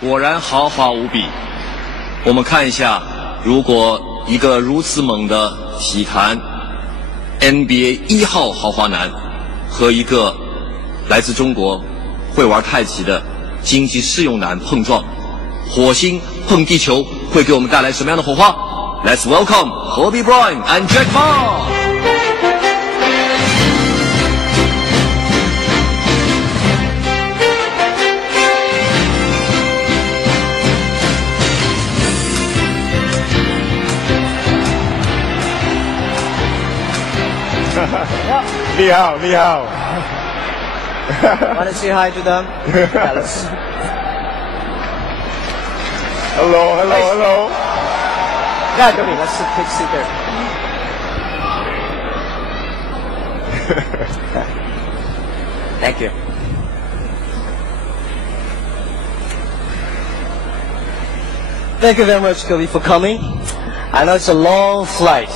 果然豪华无比。我们看一下，如果一个如此猛的体坛 NBA 1号豪华男和一个来自中国会玩太极的经济适用男碰撞，火星碰地球会给我们带来什么样的火花？ Let's welcome Kobe Bryant and Jack Ma. Ni hao, ni hao. Want to say hi to them? Yeah, let's... Hello, hello, hello. Yeah, Kobe, let's take a seat there. Thank you. Thank you very much, Kobe, for coming. I know it's a long flight.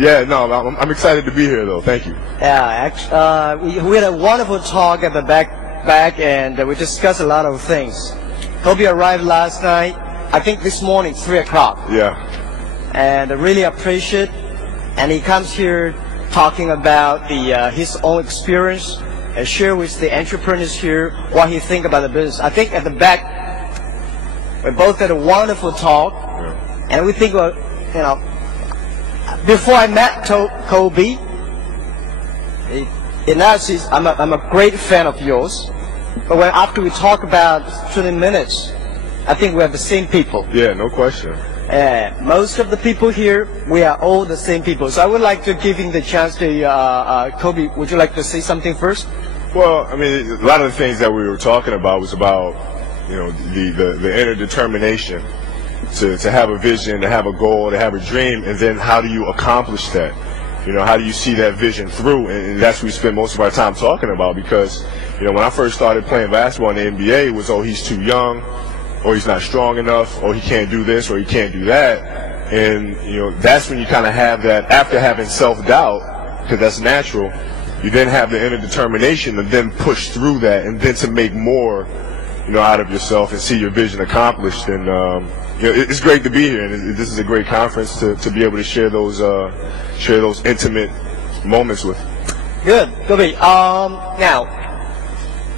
Yeah, no, I'm excited to be here, though. Thank you. Yeah, actually, we had a wonderful talk at the back and we discussed a lot of things. Kobe arrived last night, I think this morning, 3 o'clock. Yeah. And I really appreciate, and he comes here talking about his own experience and share with the entrepreneurs here what he think about the business. I think at the back, we both had a wonderful talk, and we think, well, you know, before I met Kobe, I'm a great fan of yours, but after we talk about 20 minutes, I think we have the same people. Yeah, no question. Most of the people here, we are all the same people. So I would like to give him the chance to, Kobe, would you like to say something first? Well, I mean, a lot of the things that we were talking about was about, you know, the inner determination to have a vision, to have a goal, to have a dream, and then how do you accomplish that? You know, how do you see that vision through? And that's what we spend most of our time talking about, because, you know, when I first started playing basketball in the NBA, it was, oh, he's too young, or he's not strong enough, or he can't do this, or he can't do that. And, you know, that's when you kind of have that, after having self-doubt, because that's natural, you then have the inner determination to then push through that, and then to make more, you know, out of yourself and see your vision accomplished. And, you know, it's great to be here, and this is a great conference to be able to share those intimate moments with. Good, Kobe. Now,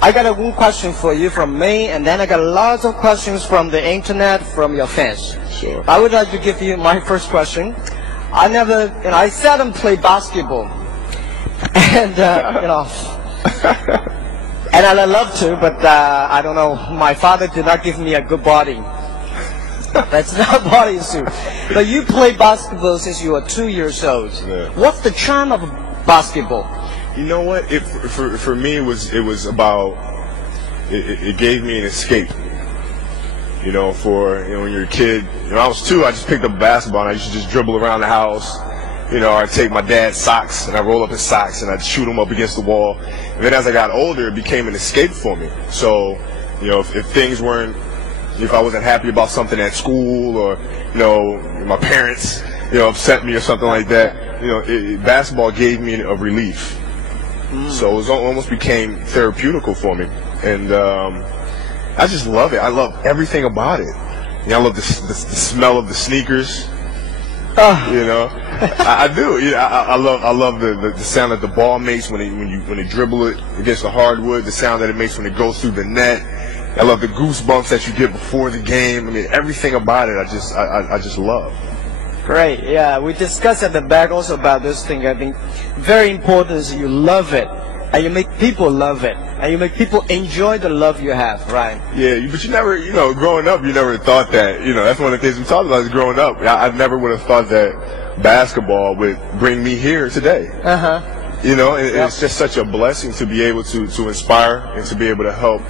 I got one question for you from me, and then I got lots of questions from the internet, from your fans. Sure. I would like to give you my first question. I seldom play basketball, and you know, and I love to, but I don't know. My father did not give me a good body. That's not body issue. But you play basketball since you were 2 years old. Yeah. What's the charm of basketball? You know what? For me, it was about, it gave me an escape. You know, when you're a kid, when I was 2, I just picked up a basketball and I used to just dribble around the house. You know, I'd take my dad's socks and I'd roll up his socks and I'd shoot them up against the wall. And then as I got older, it became an escape for me. So, you know, if things weren't, if I wasn't happy about something at school, or, you know, my parents, you know, upset me or something like that, you know, basketball gave me a relief. So it almost became therapeutical for me, and I just love it. I love everything about it. You know, I love the smell of the sneakers. You know, I do. Yeah, I love the sound that the ball makes when you dribble it against the hardwood. The sound that it makes when it goes through the net. I love the goosebumps that you get before the game. I mean, everything about it, I just love. Great. Yeah, we discussed at the back also about this thing. I think very important is you love it, and you make people love it, and you make people enjoy the love you have, right? Yeah, but you never, you know, growing up, you never thought that, you know, that's one of the things we talked about is growing up. I never would have thought that basketball would bring me here today. You know, and it's just such a blessing to be able to inspire and to be able to help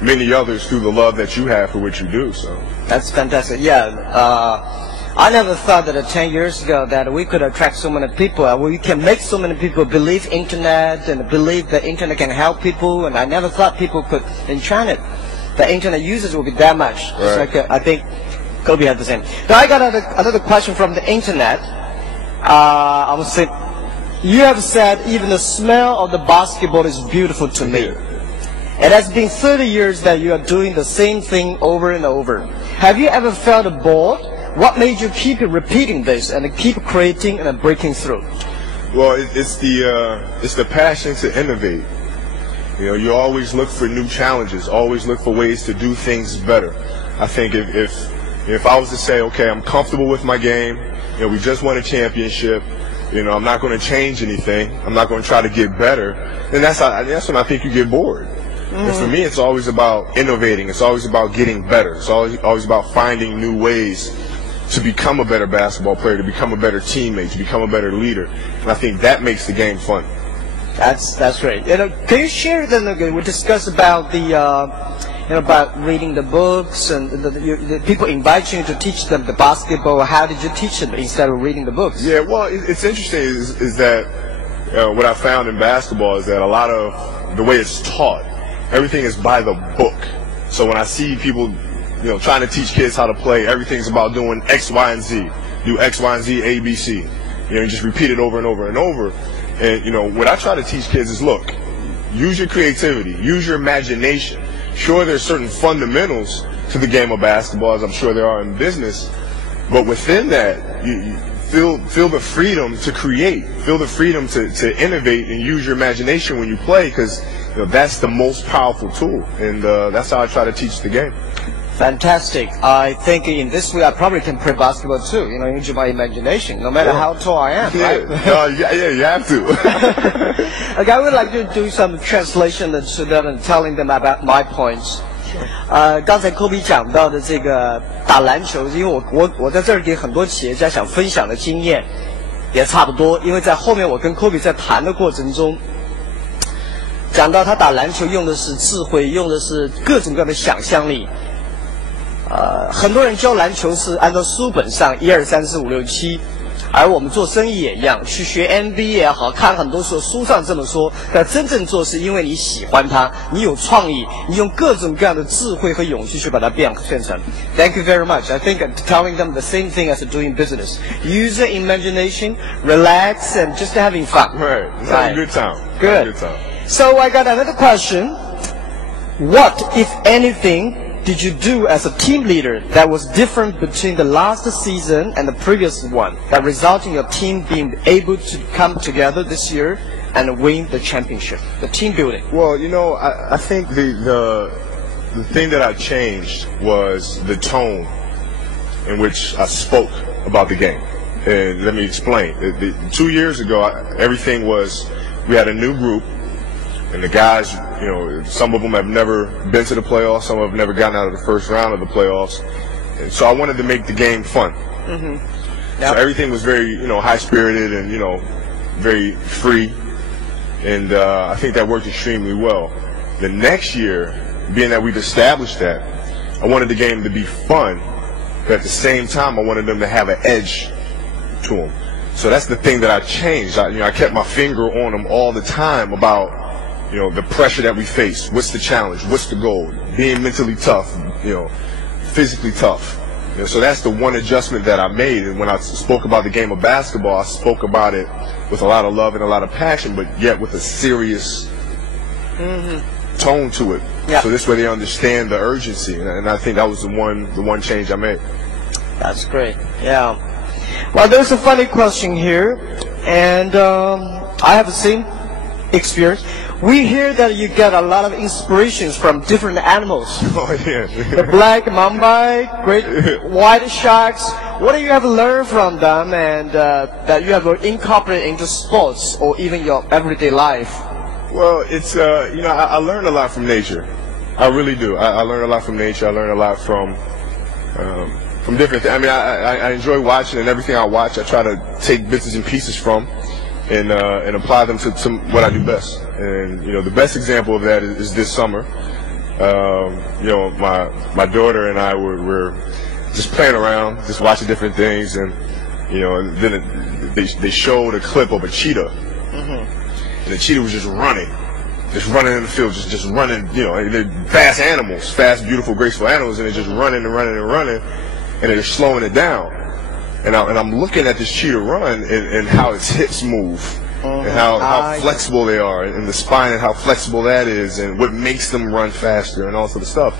many others through the love that you have for what you do. So that's fantastic. Yeah. I never thought that 10 years ago that we could attract so many people. We can make so many people believe internet and believe that internet can help people. And I never thought people could, in China, the internet users will be that much. Right. So I think Kobe had the same. Now I got another question from the internet. I would say, you have said even the smell of the basketball is beautiful to me. It has been 30 years that you are doing the same thing over and over. Have you ever felt bored? What made you keep repeating this and keep creating and breaking through? Well, it's the passion to innovate. You know, you always look for new challenges, always look for ways to do things better. I think if I was to say, okay, I'm comfortable with my game, you know, we just won a championship, you know, I'm not going to change anything, I'm not going to try to get better, then that's when I think you get bored. And for me, it's always about innovating, it's always about getting better, it's always about finding new ways to become a better basketball player, to become a better teammate, to become a better leader. And I think that makes the game fun. That's great. You know, can you share then? We discussed about the about reading the books and the people invite you to teach them the basketball. How did you teach them instead of reading the books? Yeah, well, it's interesting is that what I found in basketball is that a lot of the way it's taught, everything is by the book. So when I see people, you know, trying to teach kids how to play, everything's about doing X, Y, and Z. Do X, Y, and Z, A, B, C. You know, you just repeat it over and over and over. And, you know, what I try to teach kids is, look, use your creativity, use your imagination. Sure, there's certain fundamentals to the game of basketball, as I'm sure there are in business, but within that, you feel the freedom to create, feel the freedom to innovate and use your imagination when you play, because, you know, that's the most powerful tool, and that's how I try to teach the game. Fantastic. I think in this way I probably can play basketball too, you know, use my imagination, no matter how tall I am, right? Yeah, you have to. Okay, I would like to do some translation to them and telling them about my points. 刚才科比讲到的这个打篮球，因为我在这儿给很多企业家想分享的经验也差不多，因为在后面我跟科比在谈的过程中，讲到他打篮球用的是智慧，用的是各种各样的想象力。很多人教篮球是按照书本上1、2、3、4、5、6、7，而我们做生意也一样，去学 MBA 也好，看很多书上这么说，但真正做是因为你喜欢它，你有创意，你用各种各样的智慧和勇气去把它变成。Thank you very much. I think I'm telling them the same thing as doing business. Use your imagination, relax, and just having fun. Right. Have a good time. Good. So I got another question. What, if anything, did you do as a team leader that was different between the last season and the previous one that resulted in your team being able to come together this year and win the championship, the team building? Well, you know, I think the thing that I changed was the tone in which I spoke about the game. And let me explain. 2 years ago, everything was, we had a new group, and the guys, you know, some of them have never been to the playoffs, some have never gotten out of the first round of the playoffs. And so I wanted to make the game fun. Yep. So everything was very, you know, high-spirited and, you know, very free. And I think that worked extremely well. The next year, being that we'd established that, I wanted the game to be fun, but at the same time, I wanted them to have an edge to them. So that's the thing that I changed. I kept my finger on them all the time about, you know, the pressure that we face. What's the challenge? What's the goal? Being mentally tough, you know, physically tough. You know, so that's the one adjustment that I made. And when I spoke about the game of basketball, I spoke about it with a lot of love and a lot of passion, but yet with a serious tone to it. Yeah. So this way they understand the urgency. And I think that was the one change I made. That's great. Yeah. Well, there's a funny question here, and I have the same experience. We hear that you get a lot of inspirations from different animals. Oh, yeah. The black mamba, great white sharks. What do you have learned from them and that you have incorporated into sports or even your everyday life? Well, it's, you know, I learned a lot from nature. I really do. I learned a lot from nature. I learned a lot from different things. I mean, I enjoy watching, and everything I watch, I try to take bits and pieces from and apply them to what I do best. And, you know, the best example of that is this summer. You know, my daughter and I were just playing around, just watching different things, and, you know, and then they showed a clip of a cheetah. And the cheetah was just running in the field, just running, you know, they're fast animals, fast, beautiful, graceful animals, and they're just running and running and running, and they're slowing it down. And I'm looking at this cheetah run and how its hips move and how flexible they are, and the spine and how flexible that is, and what makes them run faster, and all sort of stuff.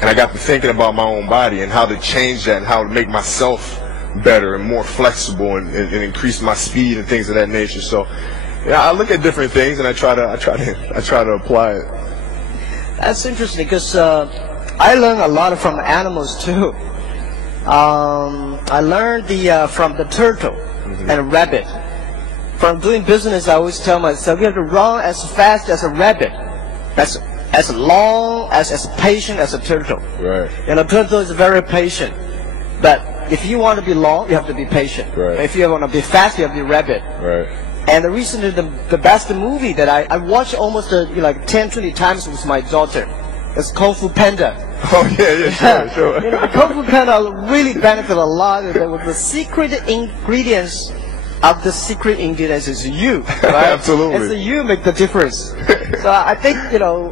And I got to thinking about my own body and how to change that and how to make myself better and more flexible and increase my speed and things of that nature. So, yeah, I look at different things and I try to apply it. That's interesting because I learn a lot from animals too. I learned from the turtle and rabbit. From doing business, I always tell myself you have to run as fast as a rabbit. That's as long as patient as a turtle. Right. And a turtle is very patient. But if you want to be long, you have to be patient. Right. If you want to be fast, you have to be rabbit. Right. And recently, the best movie that I watched almost like 10, 20 times with my daughter. It's Kung Fu Panda. Oh yeah, sure. You know, Kung Fu Panda really benefit a lot. The secret ingredients of the secret ingredients is you, right? Absolutely. It's you make the difference. So I think, you know,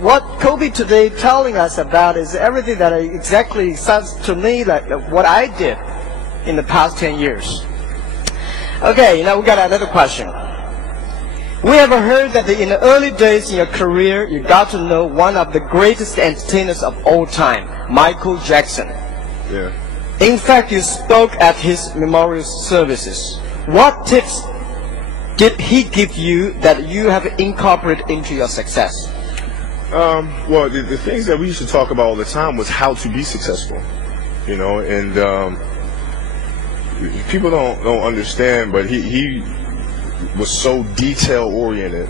what Kobe today telling us about is everything that exactly sounds to me like what I did in the past 10 years. Okay, now we got another question. We have heard that in the early days in your career, you got to know one of the greatest entertainers of all time, Michael Jackson. Yeah. In fact, you spoke at his memorial services. What tips did he give you that you have incorporated into your success? Well, the things that we used to talk about all the time was how to be successful, you know, and people don't understand, but he was so detail oriented,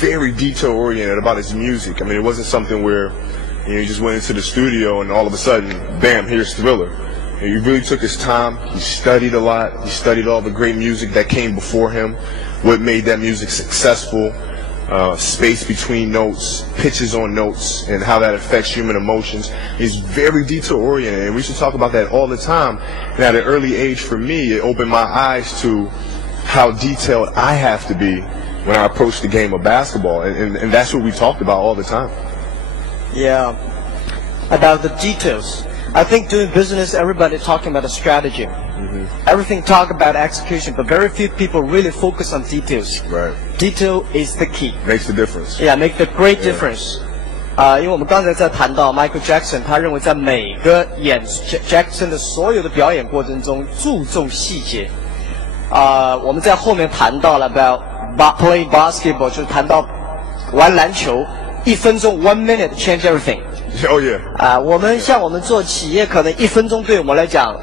very detail oriented about his music. I mean, it wasn't something where he just went into the studio and all of a sudden, bam, here's Thriller. And he really took his time. He studied a lot. He studied all the great music that came before him, what made that music successful, space between notes, pitches on notes, and how that affects human emotions. He's very detail oriented, and we should talk about that all the time. And at an early age, for me, it opened my eyes to how detailed I have to be when I approach the game of basketball, and that's what we talked about all the time. Yeah, about the details. I think doing business, everybody talking about a strategy. Everything talk about execution, but very few people really focus on details. Right. Detail is the key. Makes the difference. Yeah, make the great difference. 因为我们刚才在谈到 Michael Jackson， 他认为在每个演 Jackson 的所有的表演过程中注重细节。我们在后面谈到了 about playing basketball， 就是谈到玩篮球，1分钟 1 minute change everything。Oh yeah。我们像我们做企业，可能1分钟对我们来讲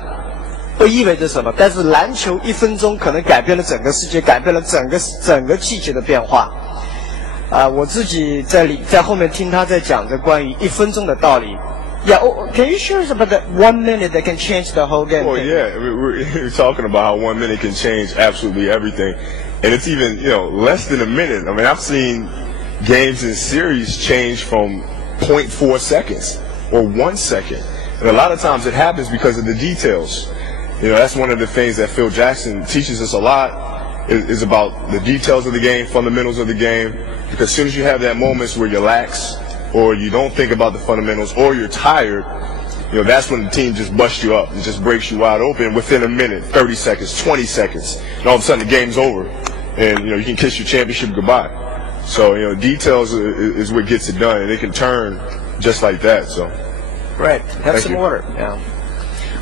不意味着什么，但是篮球1分钟可能改变了整个世界，改变了整个季节的变化。我自己在后面听他在讲着关于1分钟的道理。Yeah, can you share us about that 1 minute that can change the whole game? Well, yeah, we're talking about how 1 minute can change absolutely everything, and it's even less than a minute. I mean, I've seen games and series change from 0.4 seconds or 1 second, and a lot of times it happens because of the details. That's one of the things that Phil Jackson teaches us a lot is about the details of the game, fundamentals of the game. Because as soon as you have that moments where you're lax, or you don't think about the fundamentals, or you're tired, that's when the team just busts you up and just breaks you wide open within a minute, 30 seconds, 20 seconds, and all of a sudden the game's over, and you can kiss your championship goodbye. So details is what gets it done, and it can turn just like that. So, right, have some order. Yeah.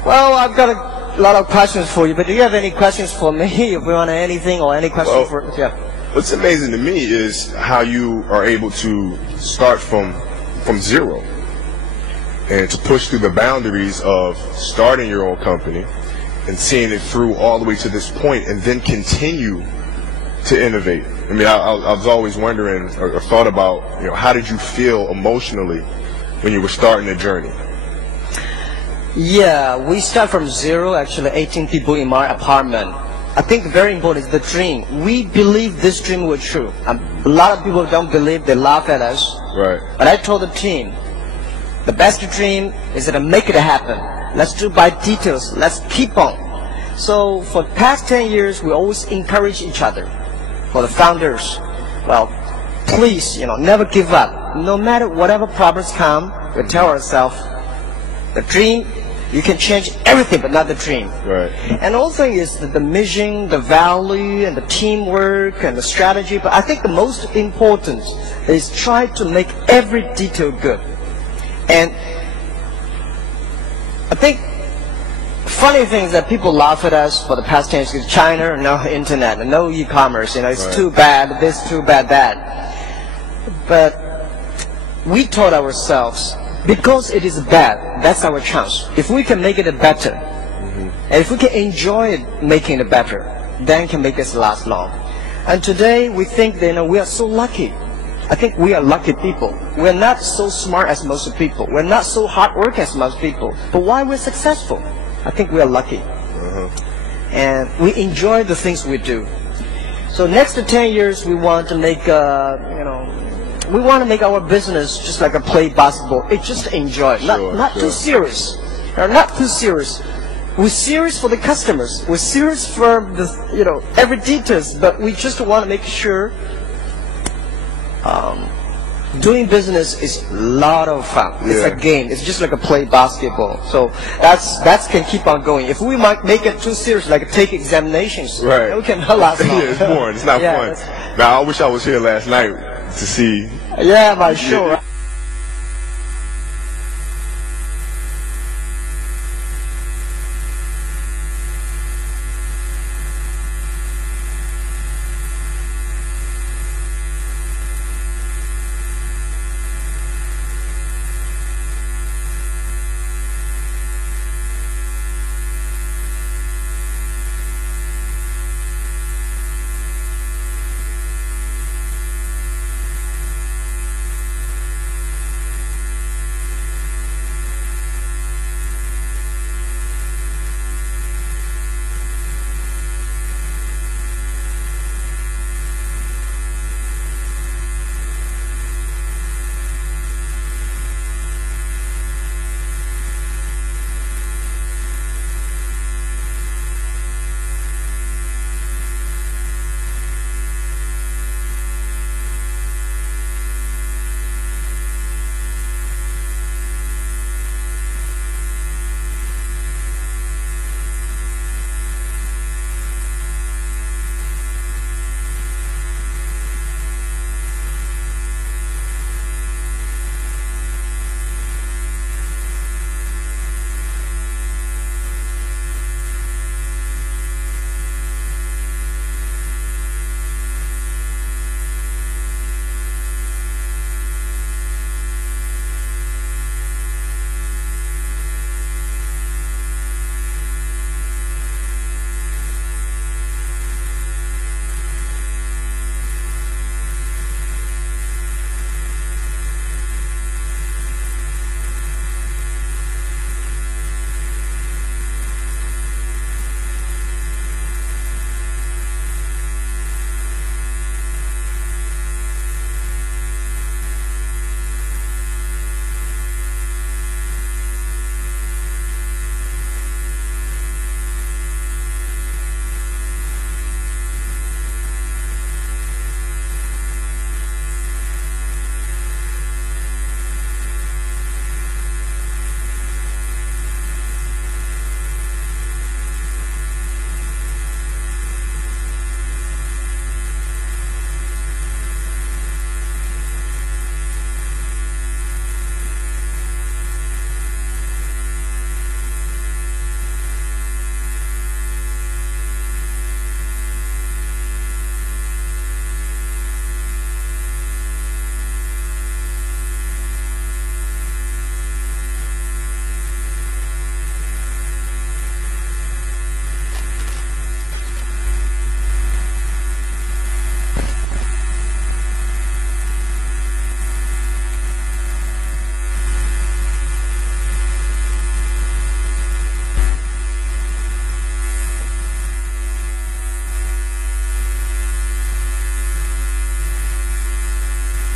Well, I've got a lot of questions for you, but do you have any questions for me? If we want anything or any questions for yeah. What's amazing to me is how you are able to start from zero and to push through the boundaries of starting your own company and seeing it through all the way to this point and then continue to innovate. I mean, I was always wondering or thought about, how did you feel emotionally when you were starting the journey? Yeah, we start from zero, actually 18 people in my apartment. I think very important is the dream. We believe this dream was true. A lot of people don't believe, they laugh at us. Right. But I told the team, the best dream is to make it happen. Let's do by details. Let's keep on. So for the past 10 years, we always encourage each other. For the founders, well, please, never give up. No matter whatever problems come, we tell ourselves, the dream You can change everything, but not the dream. Right. And the whole thing is the mission, the value, and the teamwork, and the strategy. But I think the most important is try to make every detail good. And I think funny thing is that people laugh at us for the past 10 years. China, no internet, no e-commerce. It's right. too bad this, too bad that. But we taught ourselves, because it is bad, that's our chance. If we can make it better, and if we can enjoy it, making it better, then can make us last long. And today we think that we are so lucky. I think we are lucky people. We're not so smart as most people. We're not so hard work as most people. But why we're successful? I think we are lucky. And we enjoy the things we do. So next 10 years we want to make we want to make our business just like a play basketball. It's just enjoy, not too serious. Not too serious. We're serious for the customers. We're serious for the every details. But we just want to make sure doing business is a lot of fun. It's a game. It's just like a play basketball. So that's can keep on going. If we might make it too serious, like take examinations, right? We cannot last long. Yeah, it's boring. It's not fun. Now I wish I was here last night to see. Yeah, my sure.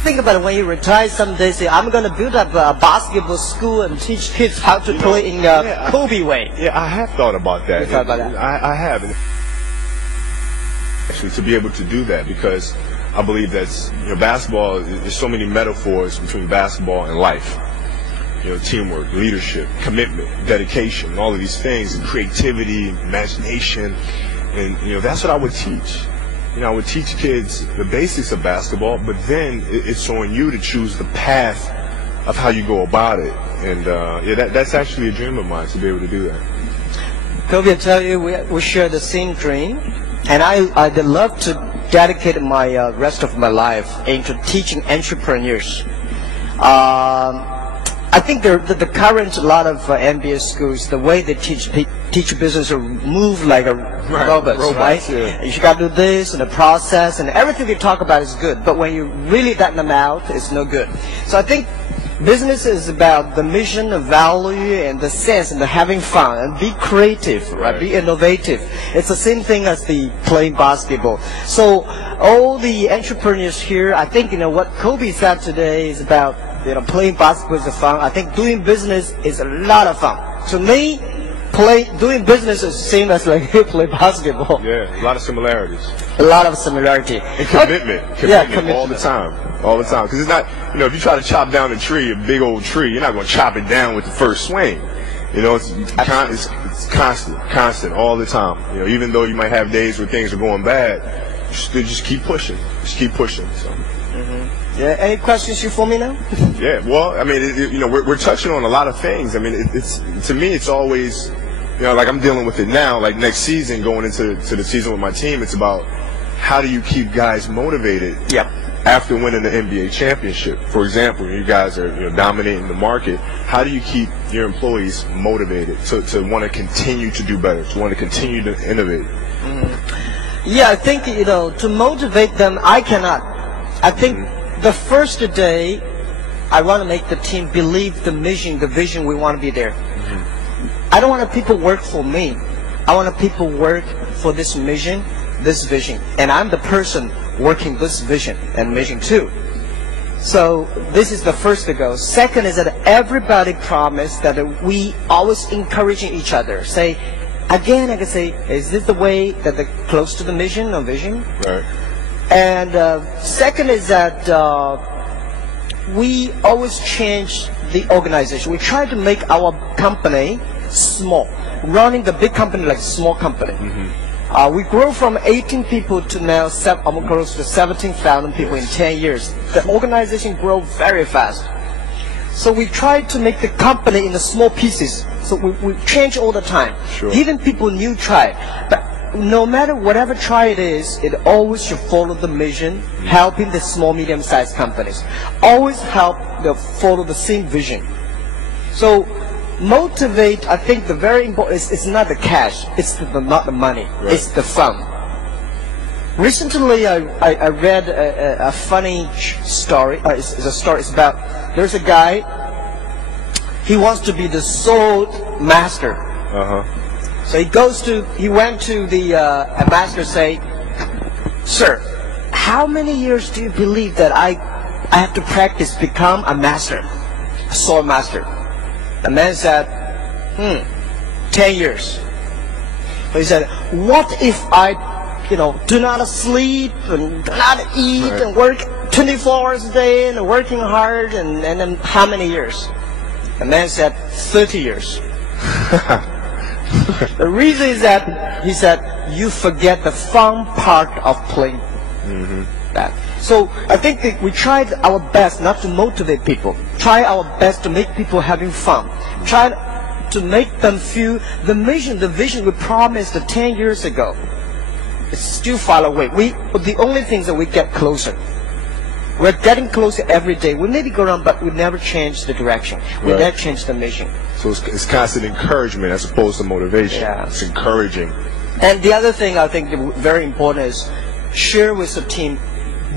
think about it, when you retire someday, say, I'm going to build up a basketball school and teach kids how to play in Kobe way. Yeah, I have thought about that. You thought about that? I have. Actually, to be able to do that, because I believe that basketball, there's so many metaphors between basketball and life. teamwork, leadership, commitment, dedication, all of these things, and creativity, imagination, and that's what I would teach. I would teach kids the basics of basketball, but then it's on you to choose the path of how you go about it. And that's actually a dream of mine, to be able to do that. Kobe, I tell you, we share the same dream, and I'd love to dedicate my rest of my life into teaching entrepreneurs. I think the current lot of MBA schools, the way they teach business or move like a robots, right? Yeah. You got to do this and the process and everything they talk about is good, but when you really let them out, it's no good. So I think business is about the mission, the value, and the sense, and the having fun, and be creative, right? Be innovative. It's the same thing as the playing basketball. So all the entrepreneurs here, I think what Kobe said today is about playing basketball is fun. I think doing business is a lot of fun. To me, doing business is the same as like play basketball. Yeah, a lot of similarities. A lot of similarity. And commitment. Commitment all the time. All the time. Because it's not, if you try to chop down a tree, a big old tree, you're not going to chop it down with the first swing. It's constant, all the time. Even though you might have days where things are going bad, just keep pushing. Just keep pushing. So. Yeah, any questions for me now? Yeah, well, I mean, we're touching on a lot of things. I mean, to me, it's always, like I'm dealing with it now. Like next season, going into the season with my team, it's about how do you keep guys motivated after winning the NBA championship. For example, you guys are dominating the market. How do you keep your employees motivated to want to continue to do better, to want to continue to innovate? Yeah, I think to motivate them, I cannot. I think. The first day, I want to make the team believe the mission, the vision, we want to be there. I don't want people work for me. I want people work for this mission, this vision. And I'm the person working this vision and mission too. So this is the first to go. Second is that everybody promise that we always encouraging each other. Say, again, I can say, is this the way that they're close to the mission or vision? Right. And second is that we always change the organization. We try to make our company small, running the big company like a small company. We grow from 18 people to now almost close to 17,000 people in 10 years. The organization grows very fast. So we try to make the company in the small pieces. So we change all the time. Sure. Even people new try. But no matter whatever try it is, it always should follow the mission, helping the small, medium-sized companies. Always follow the same vision. So motivate, I think the very important is not the cash, it's not the money, it's the fun. Recently, I read a funny story. It's a story. It's about there's a guy. He wants to be the sole master. So he went to the master and say, "Sir, how many years do you believe that I have to practice become a master, a sword master?" The man said, 10 years. So he said, "What if I, do not sleep and do not eat and work 24 hours a day and working hard and then how many years?" The man said, 30 years. The reason is that he said, you forget the fun part of playing that. So I think that we tried our best not to motivate people. Try our best to make people having fun. Try to make them feel the mission, the vision we promised 10 years ago. It's still far away. The only thing is that we get closer. We're getting closer every day. We maybe go around, but we never change the direction. We never change the mission. So it's constant encouragement as opposed to motivation. Yeah. It's encouraging. And the other thing I think very important is share with the team.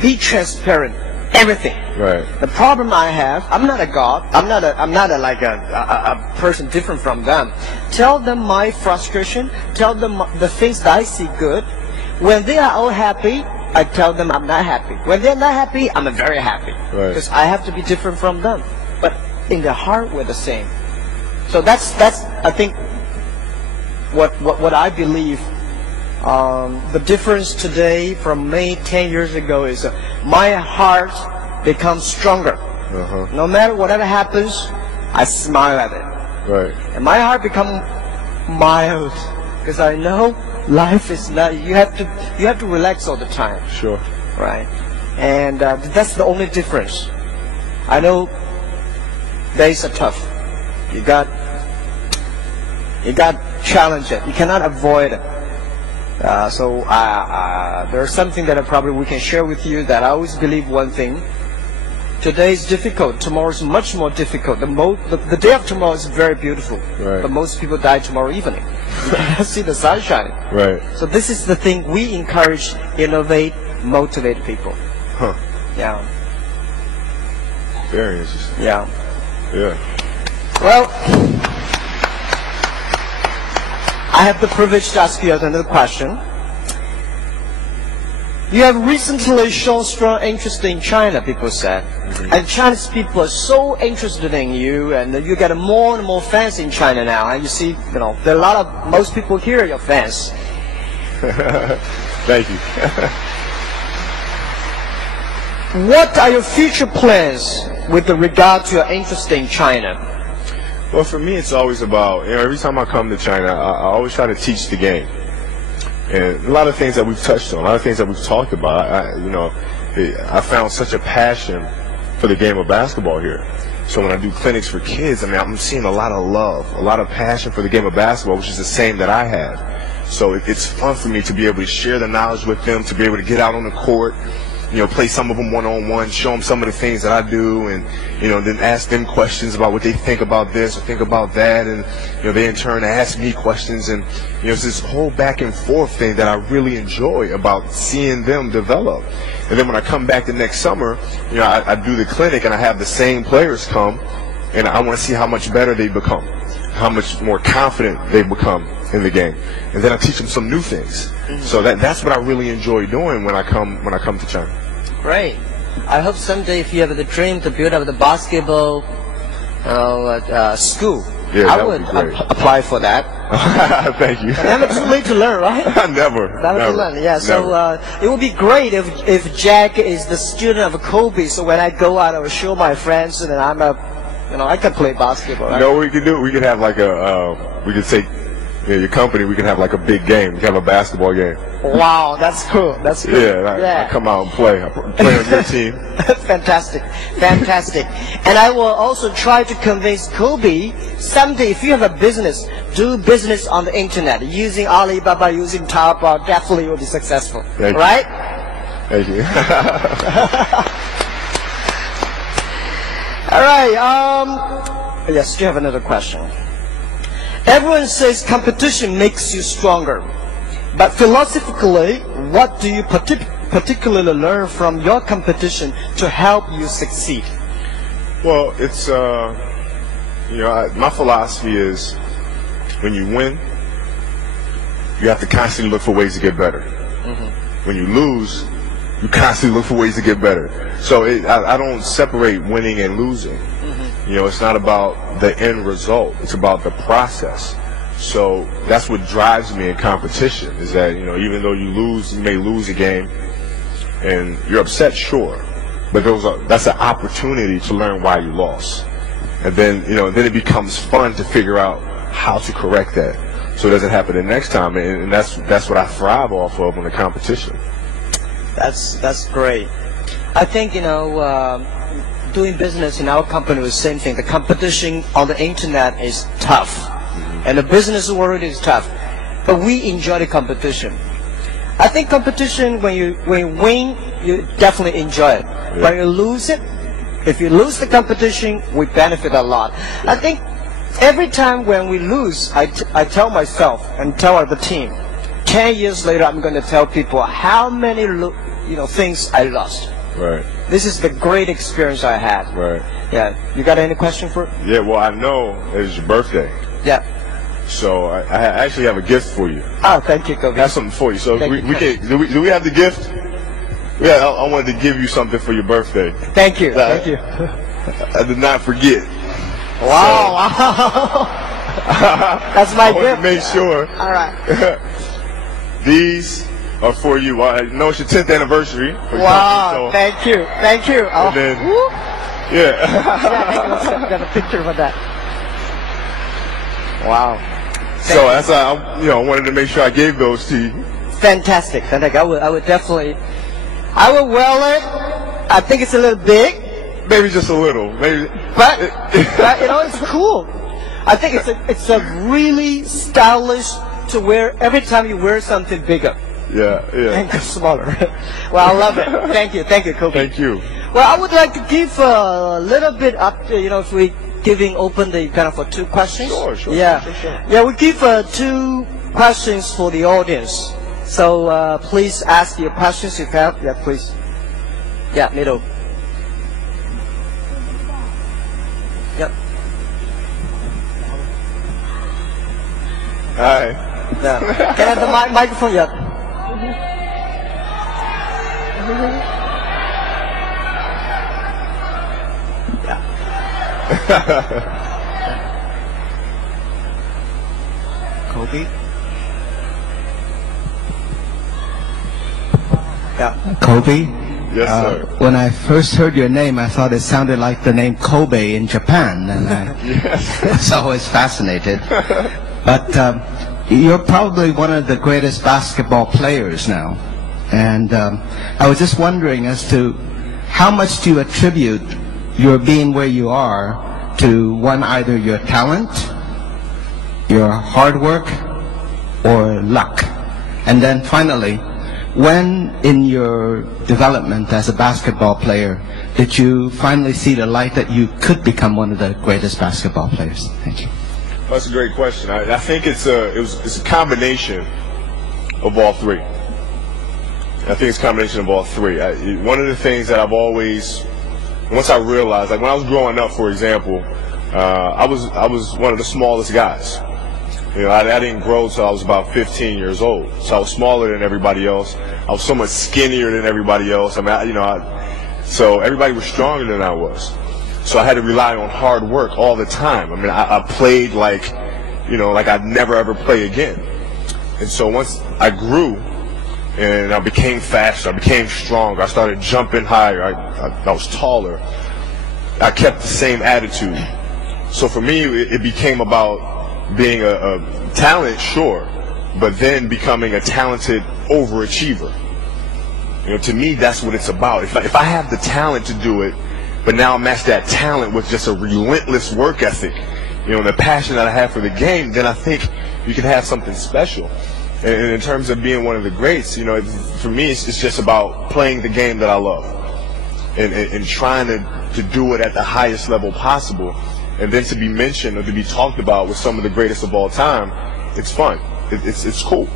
Be transparent. Everything. Right. The problem I have, I'm not a god. I'm not a person different from them. Tell them my frustration. Tell them the things that I see good. When they are all happy, I tell them I'm not happy. When they're not happy, I'm very happy. Right. Because I have to be different from them. But in their heart, we're the same. So that's I think what I believe. The difference today from me 10 years ago is my heart becomes stronger. No matter whatever happens, I smile at it. Right. And my heart becomes mild because I know life is not. You have to relax all the time. Sure. Right. And that's the only difference. I know days are tough. You got challenge it. You cannot avoid it. So there's something that we can share with you that I always believe one thing. Today is difficult. Tomorrow is much more difficult. The day of tomorrow is very beautiful. Right. But most people die tomorrow evening. You cannot see the sunshine. Right. So this is the thing we encourage, innovate, motivate people. Huh. Yeah. Very interesting. Yeah. Yeah. Well, I have the privilege to ask you another question. You have recently shown strong interest in China, people said. Mm-hmm. And Chinese people are so interested in you, and you get more and more fans in China now. And you see, there are most people here are your fans. Thank you. What are your future plans with regard to your interest in China? Well, for me, it's always about, every time I come to China, I always try to teach the game. And a lot of things that we've touched on, a lot of things that we've talked about, I found such a passion for the game of basketball here. So when I do clinics for kids, I'm seeing a lot of love, a lot of passion for the game of basketball, which is the same that I have. So it's fun for me to be able to share the knowledge with them, to be able to get out on the court, play some of them one-on-one, show them some of the things that I do, and, then ask them questions about what they think about this or think about that, and, they in turn ask me questions, and, it's this whole back and forth thing that I really enjoy about seeing them develop. And then when I come back the next summer, I do the clinic and I have the same players come, and I want to see how much better they become, how much more confident they become in the game, and then I teach them some new things. Mm-hmm. So that's what I really enjoy doing when I come to China. Great. I hope someday, if you have the dream to build up the basketball school, I would apply for that. Thank you. Never too late to learn, right? Never. To learn. Yeah. Never. So it would be great if Jack is the student of Kobe. So when I go out, I will show my friends, and then I can play basketball. Right? What we could do? We could have like we could take your company. We could have like a big game. We could have a basketball game. Wow, that's cool. That's cool. Yeah, I come out and play. I play on your team. Fantastic. And I will also try to convince Kobe someday, if you have a business, do business on the internet using Alibaba, using Taobao. Definitely will be successful. Thank you. Right? Thank you. All right. Yes, do you have another question? Everyone says competition makes you stronger. But philosophically, what do you particularly learn from your competition to help you succeed? Well, it's, my philosophy is when you win, you have to constantly look for ways to get better. Mm-hmm. When you lose, you constantly look for ways to get better. So I don't separate winning and losing. Mm-hmm. It's not about the end result. It's about the process. So that's what drives me in competition, is that, even though you may lose a game and you're upset, sure, but that's an opportunity to learn why you lost. And then, then it becomes fun to figure out how to correct that so it doesn't happen the next time. And that's what I thrive off of in the competition. That's great. I think, doing business in our company is the same thing. The competition on the internet is tough. And the business world is tough, but we enjoy the competition. I think competition, when you win, you definitely enjoy it. Yeah. When you lose it, if you lose the competition, we benefit a lot. I think every time when we lose, I tell myself and tell the team, 10 years later, I'm going to tell people how many things I lost. Right. This is the great experience I had. Right. Yeah. You got any question for it? Yeah. Well, I know it's your birthday. Yeah. So I actually have a gift for you. Oh, thank you, Kobe. I have something for you. So do we have the gift? Yeah, I wanted to give you something for your birthday. Thank you. Thank you. I did not forget. Wow. That's my gift. I want to make sure. All right. These are for you. I know it's your 10th anniversary. Wow. So. Thank you. And then Yeah. Let's get a picture for that. Wow. So that's why I wanted to make sure I gave those to you. Fantastic. I would definitely. I will wear it. I think it's a little big. Maybe just a little. Maybe. But it's cool. I think it's a really stylish to wear every time you wear something bigger. Yeah. And smaller. Well, I love it. Thank you, Kobe. Thank you. Well, I would like to give a little bit up. If we giving open the kind of for 2 questions. Sure. Yeah. We give 2 questions for the audience. So please ask your questions if you have. Yeah, please. Yeah, middle. Yep. Hi. Yeah. Can I have the microphone? Yeah. Kobe? Yeah. Kobe? Yes, sir. When I first heard your name, I thought it sounded like the name Kobe in Japan, and I was always fascinated. But you're probably one of the greatest basketball players now. And I was just wondering as to how much do you attribute your being where you are to either your talent, your hard work, or luck? And then finally, when in your development as a basketball player did you finally see the light that you could become one of the greatest basketball players? Thank you. That's a great question. I think it's a combination of all 3. I think it's a combination of all 3. One of the things that I've always, once I realized, like when I was growing up, for example, I was one of the smallest guys. I didn't grow till I was about 15 years old, so I was smaller than everybody else. I was so much skinnier than everybody else. So everybody was stronger than I was. So I had to rely on hard work all the time. I played like I'd never ever play again. And so once I grew and I became faster, I became stronger, I started jumping higher, I was taller, I kept the same attitude. So for me, it became about being a talent, sure, but then becoming a talented overachiever. To me, that's what it's about. If I have the talent to do it, but now I match that talent with just a relentless work ethic, the passion that I have for the game, then I think you can have something special. And in terms of being one of the greats, for me, it's just about playing the game that I love and trying to do it at the highest level possible. And then to be mentioned or to be talked about with some of the greatest of all time, it's fun. It's cool.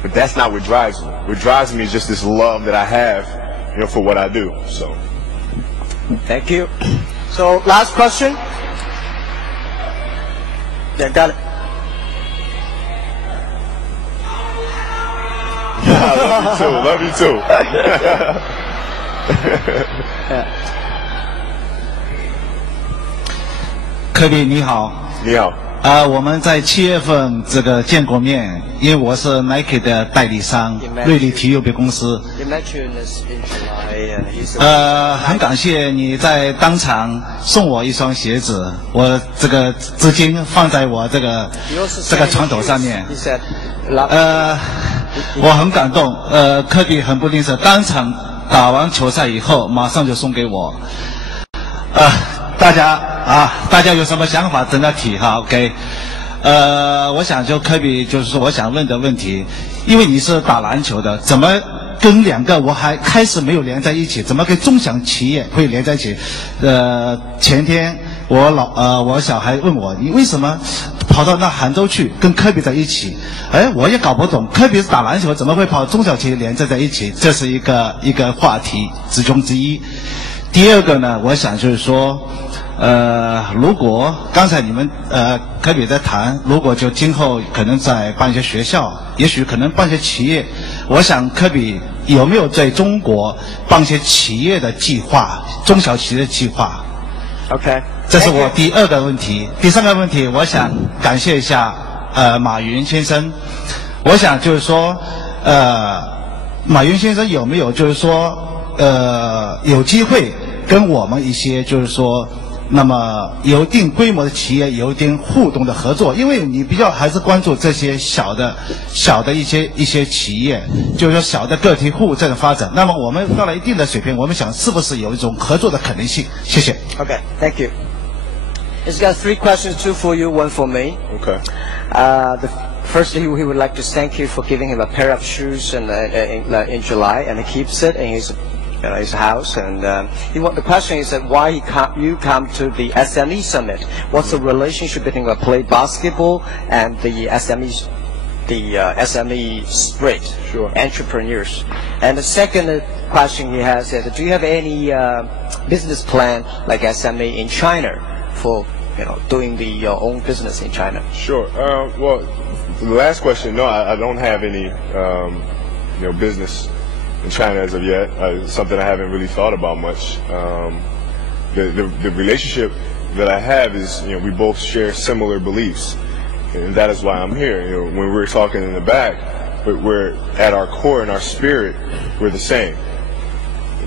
But that's not what drives me. What drives me is just this love that I have, for what I do. So. Thank you. So last question. Yeah, got it. Love you too. Yeah. 科比你好，你好。我们在7月份见过面，因为我是 Nike 的代理商，瑞丽体育有限公司。很感谢你在当场送我一双鞋子，我资金放在我这个床头上面。我很感动。科比很不吝啬，当场打完球赛以后，马上就送给我。大家有什么想法真的提哈 ，OK。我想科比就是说，我想问的问题，因为你是打篮球的，怎么跟2个我还开始没有连在一起，怎么跟中小企业会连在一起？前天我小孩问我，你为什么跑到那杭州去跟科比在一起？我也搞不懂，科比是打篮球，怎么会跑中小企业连在一起？这是一个话题之中之一。第二个呢，我想就是说。如果刚才你们科比在谈，如果就今后可能在办一些学校，也许可能办一些企业，我想科比有没有在中国办一些企业的计划，中小企业的计划 ？OK， 这是我第2个问题。第3个问题，我想感谢一下马云先生。我想就是说，马云先生有没有就是说有机会跟我们一些就是说。那么有一定规模的企业有一定互动的合作，因为你比较还是关注这些小的一些企业，就是说小的个体户这种发展。那么我们到了一定的水平，我们想是不是有一种合作的可能性？谢谢。Okay, thank you. It's got 3 questions, 2 for you, 1 for me. Okay. Firstly, he would like to thank you for giving him a pair of shoes in July, and he keeps it in his house, and the question is that why you come to the SME Summit? What's the relationship between the play basketball and the SME spirit, sure. Entrepreneurs? And the second question he has is, do you have any business plan like SME in China for doing your own business in China? Sure. Well, the last question, no, I don't have any business in China as of yet. Something I haven't really thought about much. The relationship that I have is, we both share similar beliefs, and that is why I'm here. When we're talking in the back, but we're at our core and our spirit, we're the same,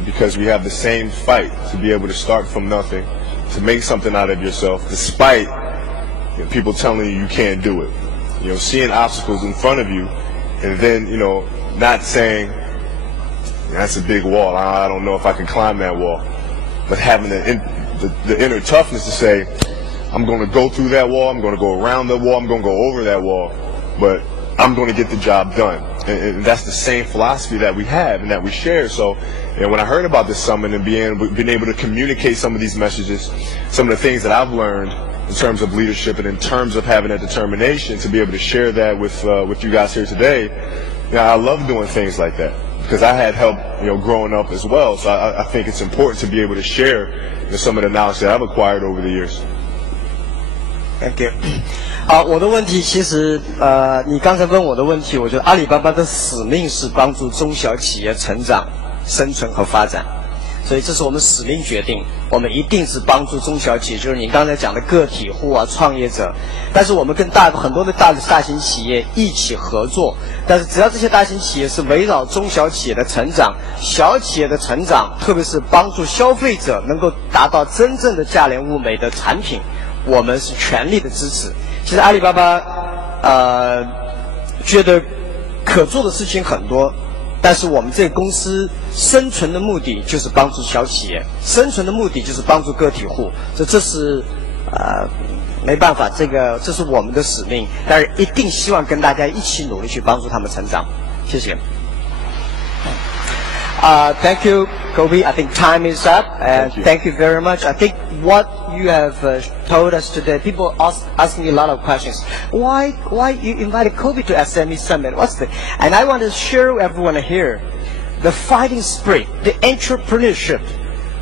because we have the same fight to be able to start from nothing, to make something out of yourself, despite people telling you can't do it. Seeing obstacles in front of you, and then not saying, that's a big wall, I don't know if I can climb that wall. But having the inner toughness to say, I'm going to go through that wall, I'm going to go around the wall, I'm going to go over that wall, but I'm going to get the job done. And that's the same philosophy that we have and that we share. So when I heard about this summit and being able to communicate some of these messages, some of the things that I've learned in terms of leadership and in terms of having that determination to be able to share that with you guys here today, I love doing things like that. Because I had help, growing up as well. So I think it's important to be able to share some of the knowledge that I've acquired over the years. Thank you. 我的问题其实你刚才问我的问题，我觉得阿里巴巴的使命是帮助中小企业成长、生存和发展。所以这是我们使命决定，我们一定是帮助中小企业，就是你刚才讲的个体户啊、创业者。但是我们跟很多的大型企业一起合作，但是只要这些大型企业是围绕中小企业的成长、小企业的成长，特别是帮助消费者能够达到真正的价廉物美的产品，我们是全力的支持。其实阿里巴巴觉得可做的事情很多。但是我们这个公司生存的目的就是帮助小企业，生存的目的就是帮助个体户，这是没办法，这是我们的使命，但是一定希望跟大家一起努力去帮助他们成长。谢谢。Thank you, Kobe. I think time is up, and thank you very much. I think what you have told us today, people asking me a lot of questions. Why you invited Kobe to SME Summit? And I want to share with everyone here, the fighting spirit, the entrepreneurship,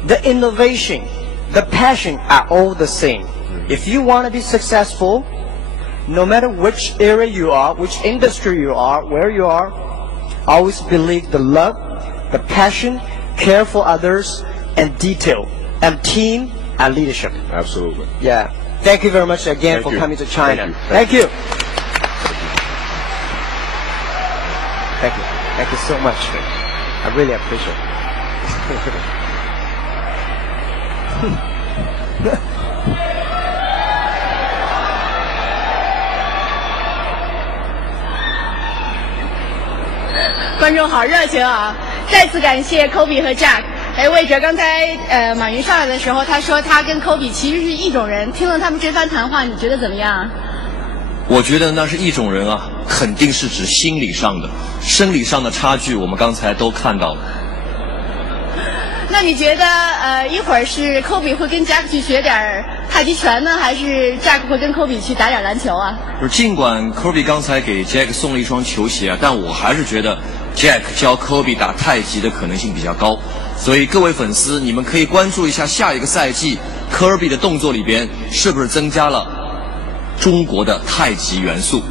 the innovation, the passion are all the same. If you want to be successful, no matter which area you are, which industry you are, where you are, always believe the love, the passion, care for others, and detail, and team, and leadership. Absolutely. Yeah. Thank you very much again for coming to China. Thank you. Thank you. Thank you so much. I really appreciate it. 观众好热情啊！再次感谢 Kobe 和 Jack。魏哲刚才马云上来的时候，他说他跟 Kobe 其实是一种人。听了他们这番谈话，你觉得怎么样？我觉得那是一种人啊，肯定是指心理上的，生理上的差距我们刚才都看到了。那你觉得一会儿是 Kobe 会跟 Jack 去学点太极拳呢，还是 Jack 会跟 Kobe 去打点篮球啊？就是尽管 Kobe 刚才给 Jack 送了一双球鞋啊，但我还是觉得 Jack 教 Kobe 打太极的可能性比较高。所以各位粉丝，你们可以关注一下下一个赛季 Kobe 的动作里边是不是增加了中国的太极元素。